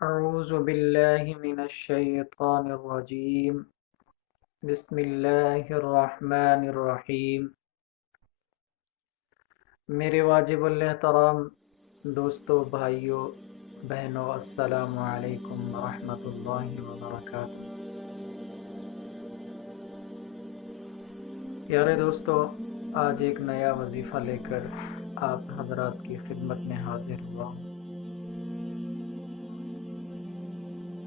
أعوذ بالله من الشيطان الرجيم. بسم الله الرحمن الرحیم. میرے واجب الاحترام دوستو، بھائیوں، بہنوں، السلام علیکم ورحمۃ اللہ وبرکاتہ. پیارے دوستو، آج ایک نیا وظیفہ لے کر آپ حضرات کی خدمت میں حاضر ہوا ہوں.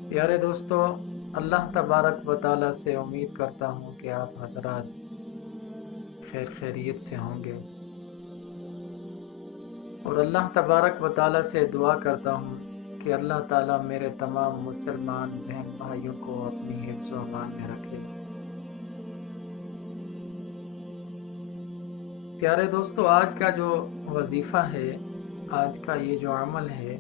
پیارے دوستو، اللہ تبارک و تعالیٰ سے امید کرتا ہوں کہ آپ حضرات خیر خیریت سے ہوں گے، اور اللہ تبارک و تعالیٰ سے دعا کرتا ہوں کہ اللہ تعالیٰ میرے تمام مسلمان بہن بھائیوں کو اپنی حفظ و امان میں رکھے. پیارے دوستو، آج کا جو وظیفہ ہے، آج کا یہ جو عمل ہے،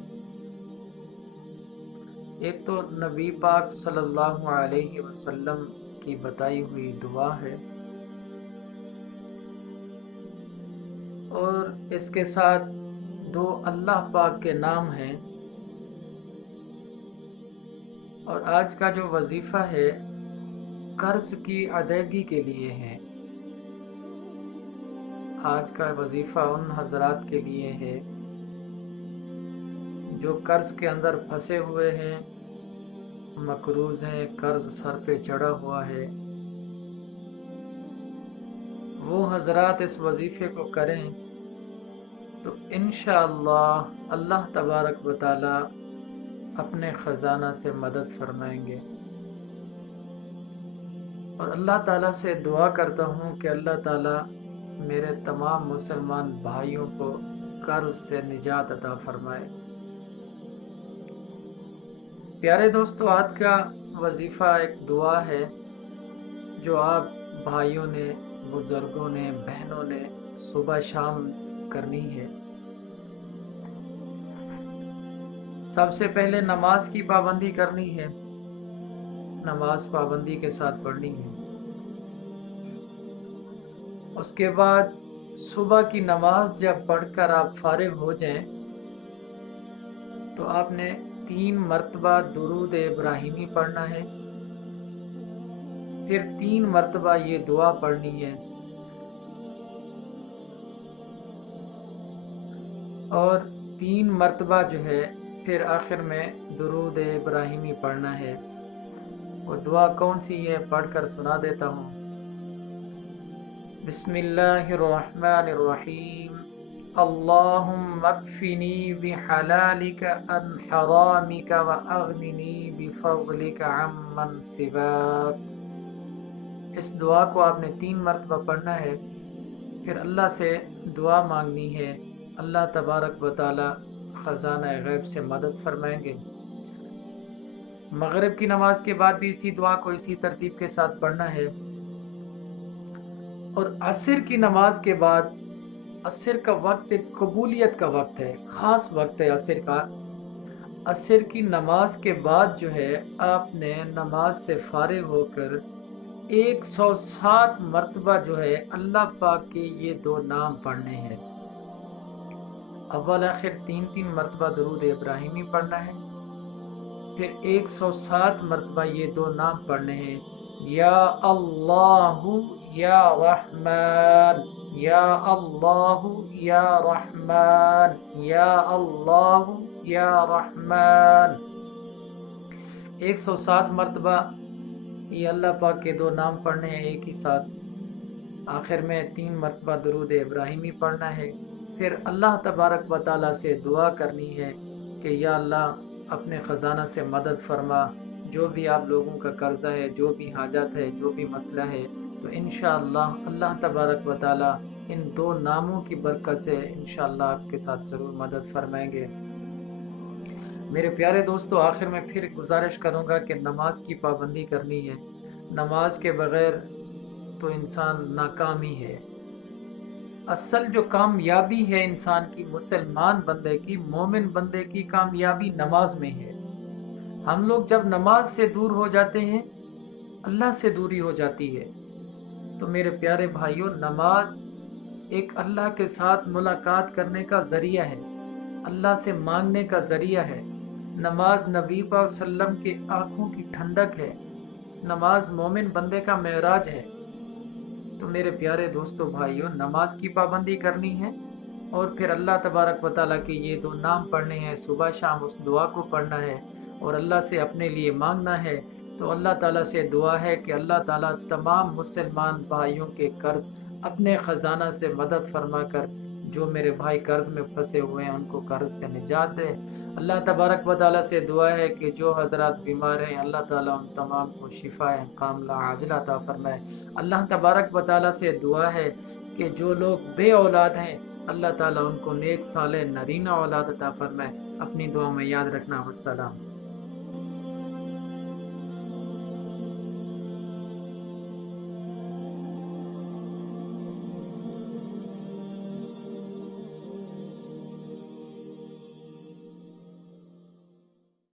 ایک تو نبی پاک صلی اللہ علیہ وسلم کی بتائی ہوئی دعا ہے، اور اس کے ساتھ دو اللہ پاک کے نام ہیں. اور آج کا جو وظیفہ ہے قرض کی ادائیگی کے لیے ہے. آج کا وظیفہ ان حضرات کے لیے ہے جو قرض کے اندر پھنسے ہوئے ہیں، مقروض ہیں، قرض سر پہ چڑھا ہوا ہے. وہ حضرات اس وظیفے کو کریں تو انشاءاللہ اللہ تبارک و تعالی اپنے خزانہ سے مدد فرمائیں گے. اور اللہ تعالیٰ سے دعا کرتا ہوں کہ اللہ تعالیٰ میرے تمام مسلمان بھائیوں کو قرض سے نجات عطا فرمائے. پیارے دوستو، آج کا وظیفہ ایک دعا ہے جو آپ بھائیوں نے، بزرگوں نے، بہنوں نے صبح شام کرنی ہے. سب سے پہلے نماز کی پابندی کرنی ہے، نماز پابندی کے ساتھ پڑھنی ہے. اس کے بعد صبح کی نماز جب پڑھ کر آپ فارغ ہو جائیں تو آپ نے 3 مرتبہ درود ابراہیمی پڑھنا ہے. پھر 3 مرتبہ یہ دعا پڑھنی ہے، اور 3 مرتبہ جو ہے پھر آخر میں درود ابراہیمی پڑھنا ہے. وہ دعا کون سی ہے پڑھ کر سنا دیتا ہوں. بسم اللہ الرحمن الرحیم. اللہم اکفنی بحلالک عن حرامک واغننی بفضلک عمن سواک. اس دعا کو آپ نے 3 مرتبہ پڑھنا ہے. پھر اللہ سے دعا مانگنی ہے، اللہ تبارک و تعالی خزانہ غیب سے مدد فرمائیں گے. مغرب کی نماز کے بعد بھی اسی دعا کو اسی ترتیب کے ساتھ پڑھنا ہے. اور عصر کی نماز کے بعد، عصر کا وقت ایک قبولیت کا وقت ہے، خاص وقت ہے عصر کا. عصر کی نماز کے بعد جو ہے آپ نے نماز سے فارغ ہو کر 107 مرتبہ جو ہے اللہ پاک کے یہ 2 نام پڑھنے ہیں. اول آخر 3 مرتبہ درود ابراہیمی پڑھنا ہے. پھر 107 مرتبہ یہ 2 نام پڑھنے ہیں، یا اللہ یا رحمان، یا اللہ یا رحمان، یا اللہ یا رحمان. 107 مرتبہ یہ اللہ پاک کے 2 نام پڑھنے ہیں ایک ہی ساتھ. آخر میں 3 مرتبہ درود ابراہیمی پڑھنا ہے. پھر اللہ تبارک و تعالیٰ سے دعا کرنی ہے کہ یا اللہ اپنے خزانہ سے مدد فرما. جو بھی آپ لوگوں کا قرضہ ہے، جو بھی حاجات ہے، جو بھی مسئلہ ہے، تو انشاءاللہ اللہ تبارک و تعالیٰ ان 2 ناموں کی برکت سے انشاءاللہ آپ کے ساتھ ضرور مدد فرمائیں گے. میرے پیارے دوستو، آخر میں پھر گزارش کروں گا کہ نماز کی پابندی کرنی ہے. نماز کے بغیر تو انسان ناکامی ہے. اصل جو کامیابی ہے انسان کی، مسلمان بندے کی، مومن بندے کی کامیابی نماز میں ہے. ہم لوگ جب نماز سے دور ہو جاتے ہیں، اللہ سے دوری ہو جاتی ہے. تو میرے پیارے بھائیوں، نماز ایک اللہ کے ساتھ ملاقات کرنے کا ذریعہ ہے، اللہ سے مانگنے کا ذریعہ ہے. نماز نبی پاک صلی اللہ علیہ وسلم کے آنکھوں کی ٹھنڈک ہے، نماز مومن بندے کا معراج ہے۔ تو میرے پیارے دوستو بھائیوں، نماز کی پابندی کرنی ہے اور پھر اللہ تبارک و تعالیٰ کے یہ دو نام پڑھنے ہیں، صبح شام اس دعا کو پڑھنا ہے اور اللہ سے اپنے لیے مانگنا ہے۔ تو اللہ تعالیٰ سے دعا ہے کہ اللہ تعالیٰ تمام مسلمان بھائیوں کے قرض اپنے خزانہ سے مدد فرما کر، جو میرے بھائی قرض میں پھنسے ہوئے ہیں ان کو قرض سے نجات دے۔ اللہ تبارک و تعالیٰ سے دعا ہے کہ جو حضرات بیمار ہیں اللہ تعالیٰ ان تمام کو شفا کاملہ عاجلہ عطا فرمائے۔ اللہ تبارک و تعالیٰ سے دعا ہے کہ جو لوگ بے اولاد ہیں اللہ تعالیٰ ان کو نیک صالح نرینہ اولاد عطا فرمائے۔ اپنی دعاؤں میں یاد رکھنا۔ والسلام۔